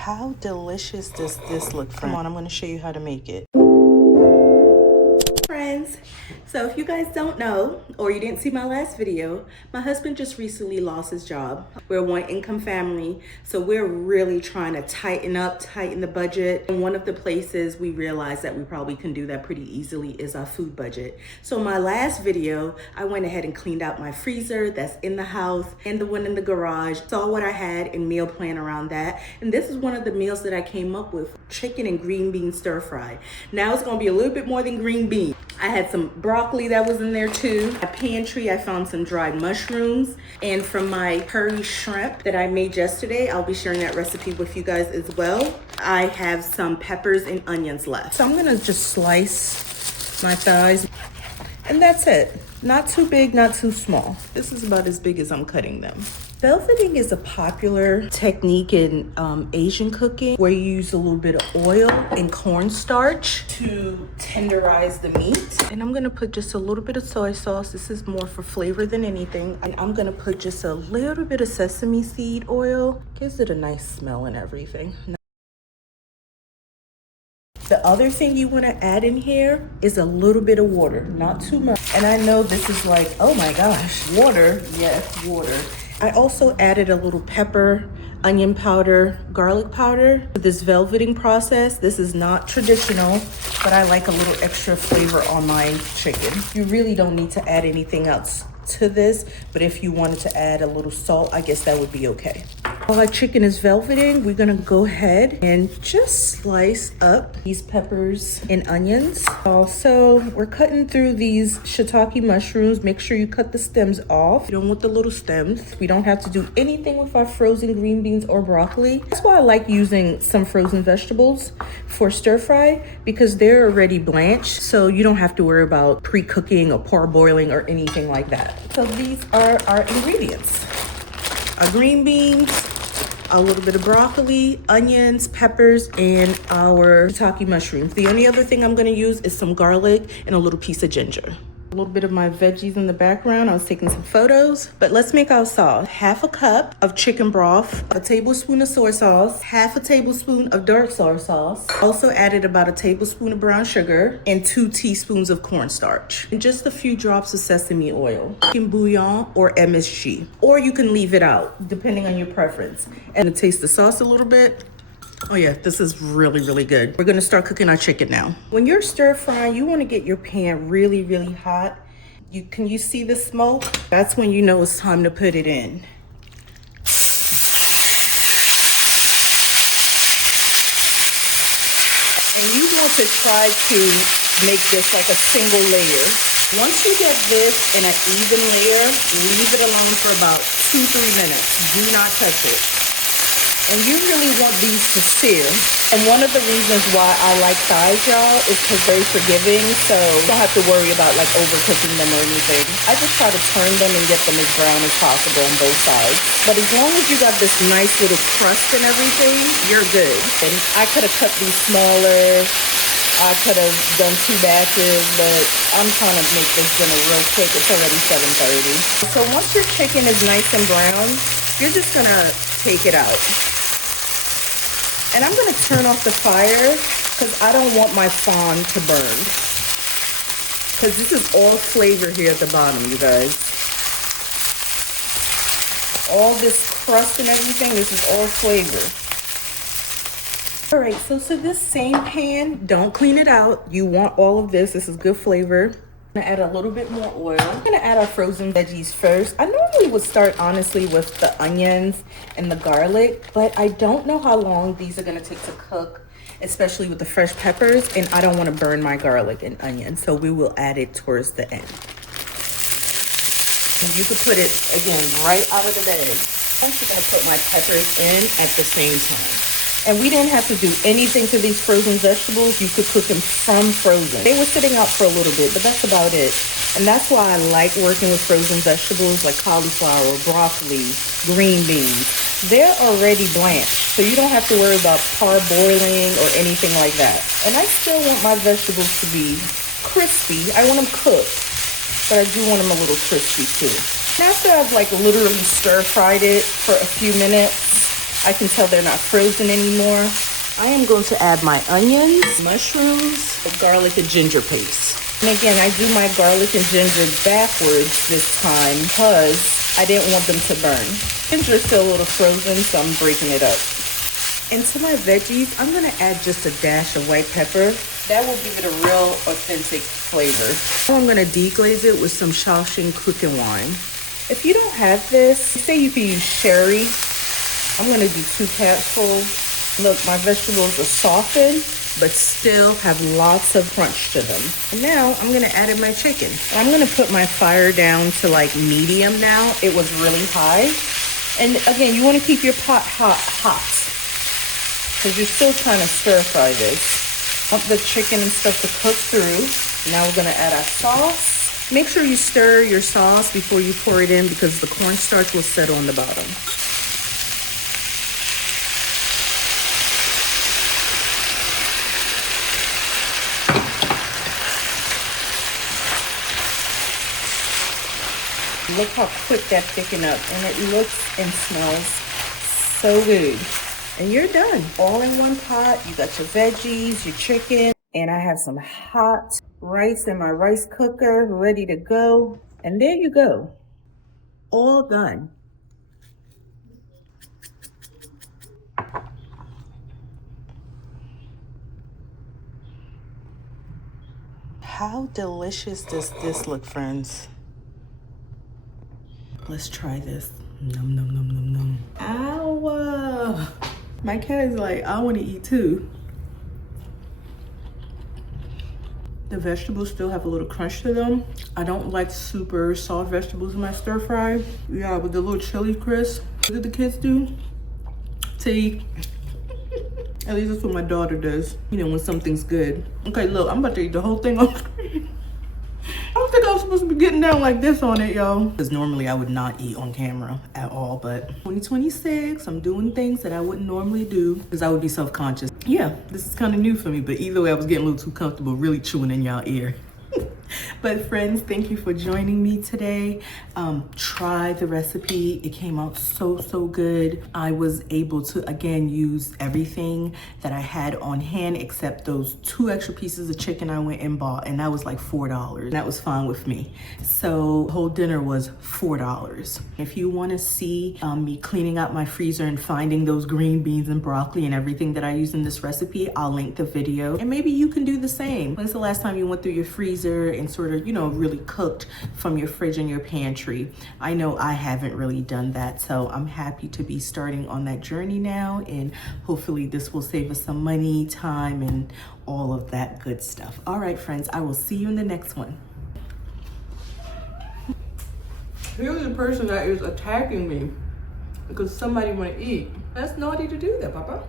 How delicious does this look, friend? Come on, I'm gonna show you how to make it. Friends, so if you guys don't know, or you didn't see my last video, my husband just recently lost his job. We're a one-income family, so we're really trying to tighten the budget. And one of the places we realized that we probably can do that pretty easily is our food budget. So my last video, I went ahead and cleaned out my freezer that's in the house and the one in the garage, saw what I had and meal plan around that. And this is one of the meals that I came up with, chicken and green bean stir fry. Now it's gonna be a little bit more than green bean. I had some broccoli that was in there too. My pantry, I found some dried mushrooms. And from my curry shrimp that I made yesterday, I'll be sharing that recipe with you guys as well. I have some peppers and onions left. So I'm gonna just slice my thighs. And that's it. Not too big, not too small. This is about as big as I'm cutting them. Velveting is a popular technique in Asian cooking where you use a little bit of oil and cornstarch to tenderize the meat. And I'm gonna put just a little bit of soy sauce. This is more for flavor than anything. And I'm gonna put just a little bit of sesame seed oil. Gives it a nice smell and everything. The other thing you want to add in here is a little bit of water, not too much. And I know this is like, oh my gosh, water. Yes, water. I also added a little pepper, onion powder, garlic powder for this velveting process. This is not traditional, but I like a little extra flavor on my chicken. You really don't need to add anything else to this, but if you wanted to add a little salt, I guess that would be okay. While our chicken is velveting, we're gonna go ahead and just slice up these peppers and onions. Also, we're cutting through these shiitake mushrooms. Make sure you cut the stems off. You don't want the little stems. We don't have to do anything with our frozen green beans or broccoli. That's why I like using some frozen vegetables for stir fry, because they're already blanched, so you don't have to worry about pre-cooking or parboiling or anything like that. So these are our ingredients. Our green beans, a little bit of broccoli, onions, peppers, and our shiitake mushrooms. The only other thing I'm gonna use is some garlic and a little piece of ginger. A little bit of my veggies in the background. I was taking some photos, but let's make our sauce. Half a cup of chicken broth, a tablespoon of soy sauce, half a tablespoon of dark soy sauce. Also added about a tablespoon of brown sugar and 2 teaspoons of cornstarch. And just a few drops of sesame oil, chicken bouillon or MSG. Or you can leave it out, depending on your preference. And to taste the sauce a little bit. Oh yeah, this is really, really good. We're gonna start cooking our chicken now. When you're stir frying, you wanna get your pan really, really hot. Can you see the smoke? That's when you know it's time to put it in. And you want to try to make this like a single layer. Once you get this in an even layer, leave it alone for about 2-3 minutes. Do not touch it. And you really want these to sear. And one of the reasons why I like thighs, y'all, is because they're forgiving, so you don't have to worry about like overcooking them or anything. I just try to turn them and get them as brown as possible on both sides. But as long as you got this nice little crust and everything, you're good. And I could have cut these smaller. I could have done 2 batches, but I'm trying to make this dinner real quick. It's already 7:30. So once your chicken is nice and brown, you're just gonna take it out. And I'm gonna turn off the fire because I don't want my fawn to burn. Because this is all flavor here at the bottom, you guys. All this crust and everything, this is all flavor. All right, so this same pan, don't clean it out. You want all of this. This is good flavor. I'm gonna add a little bit more oil. I'm gonna add our frozen veggies first. I normally would start honestly with the onions and the garlic, but I don't know how long these are gonna take to cook, especially with the fresh peppers, and I don't wanna burn my garlic and onion, so we will add it towards the end. And you could put it, again, right out of the bag. I'm just gonna put my peppers in at the same time. And we didn't have to do anything to these frozen vegetables. You could cook them from frozen. They were sitting out for a little bit, but that's about it. And that's why I like working with frozen vegetables like cauliflower, broccoli, green beans. They're already blanched, so you don't have to worry about parboiling or anything like that. And I still want my vegetables to be crispy. I want them cooked, but I do want them a little crispy too. And after I've like literally stir fried it for a few minutes, I can tell they're not frozen anymore. I am going to add my onions, mushrooms, garlic and ginger paste. And again, I do my garlic and ginger backwards this time because I didn't want them to burn. Ginger is still a little frozen, so I'm breaking it up. And to my veggies, I'm gonna add just a dash of white pepper. That will give it a real authentic flavor. I'm gonna deglaze it with some Shaoxing cooking wine. If you don't have this, say you can use sherry. I'm gonna do 2 capfuls. Look, my vegetables are softened, but still have lots of crunch to them. And now I'm gonna add in my chicken. I'm gonna put my fire down to like medium now. It was really high. And again, you wanna keep your pot hot, because you're still trying to stir fry this. Want the chicken and stuff to cook through. Now we're gonna add our sauce. Make sure you stir your sauce before you pour it in because the cornstarch will settle on the bottom. Look how quick that thickened up, and it looks and smells so good. And you're done. All in one pot. You got your veggies, your chicken, and I have some hot rice in my rice cooker ready to go. And there you go. All done. How delicious does this look, friends? Let's try this. Nom, nom, nom, nom, nom. Ow! My cat is like, I want to eat too. The vegetables still have a little crunch to them. I don't like super soft vegetables in my stir fry. Yeah, with the little chili crisp. What did the kids do? To eat. At least that's what my daughter does. You know, when something's good. Okay, look, I'm about to eat the whole thing on screen. I don't think I was supposed to be getting down like this on it, y'all. Because normally I would not eat on camera at all, but 2026, I'm doing things that I wouldn't normally do because I would be self-conscious. Yeah, this is kind of new for me, but either way, I was getting a little too comfortable really chewing in y'all ear. But friends, thank you for joining me today. Try the recipe. It came out so good. I was able to, again, use everything that I had on hand except those 2 extra pieces of chicken I went and bought, and that was like $4. That was fine with me. So whole dinner was $4. If you want to see me cleaning out my freezer and finding those green beans and broccoli and everything that I use in this recipe, I'll link the video, and maybe you can do the same. When's the last time you went through your freezer and sort of, you know, really cooked from your fridge and your pantry? I know I haven't really done that, so I'm happy to be starting on that journey now, and hopefully this will save us some money, time, and all of that good stuff. All right, friends, I will see you in the next one. Here's the person that is attacking me because somebody want to eat. That's naughty to do that, Papa.